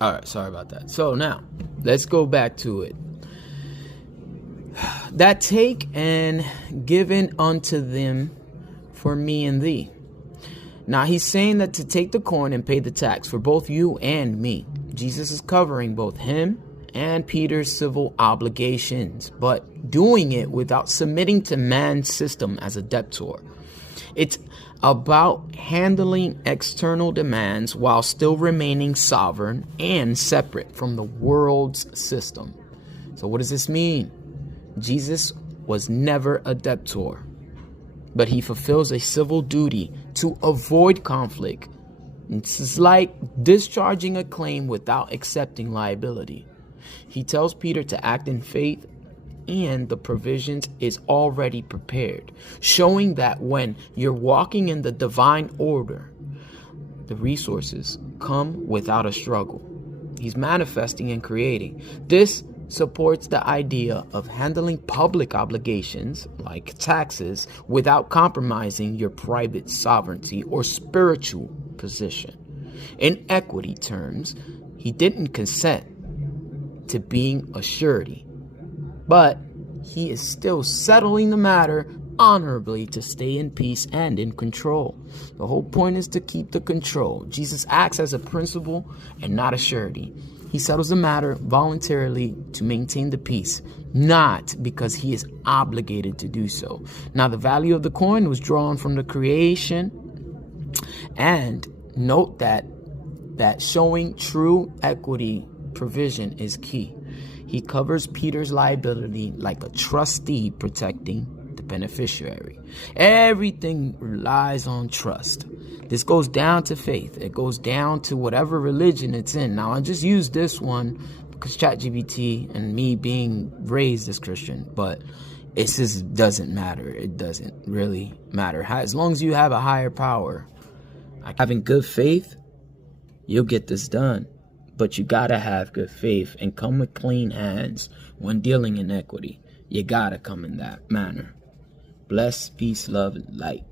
All right, sorry about that. So now, let's go back to it. That take and given unto them for me and thee. Now he's saying that to take the coin and pay the tax for both you and me. Jesus is covering both him and Peter's civil obligations, but doing it without submitting to man's system as a debtor. It's about handling external demands while still remaining sovereign and separate from the world's system. So what does this mean? Jesus was never a debtor, but he fulfills a civil duty to avoid conflict. It's like discharging a claim without accepting liability. He tells Peter to act in faith, and the provisions is already prepared, showing that when you're walking in the divine order, the resources come without a struggle. He's manifesting and creating. This supports the idea of handling public obligations like taxes without compromising your private sovereignty or spiritual position. In equity terms, he didn't consent to being a surety, but he is still settling the matter honorably to stay in peace and in control. The whole point is to keep the control. Jesus acts as a principal and not a surety. He settles the matter voluntarily to maintain the peace, not because he is obligated to do so. Now, the value of the coin was drawn from the creation, and note that showing true equity provision is key. He covers Peter's liability like a trustee protecting the beneficiary. Everything relies on trust. This goes down to faith. It goes down to whatever religion it's in. Now, I just use this one because ChatGPT and me being raised as Christian, but it just doesn't matter. It doesn't really matter. As long as you have a higher power, having good faith, you'll get this done. But you gotta have good faith and come with clean hands when dealing in equity. You gotta come in that manner. Bless, peace, love, and light.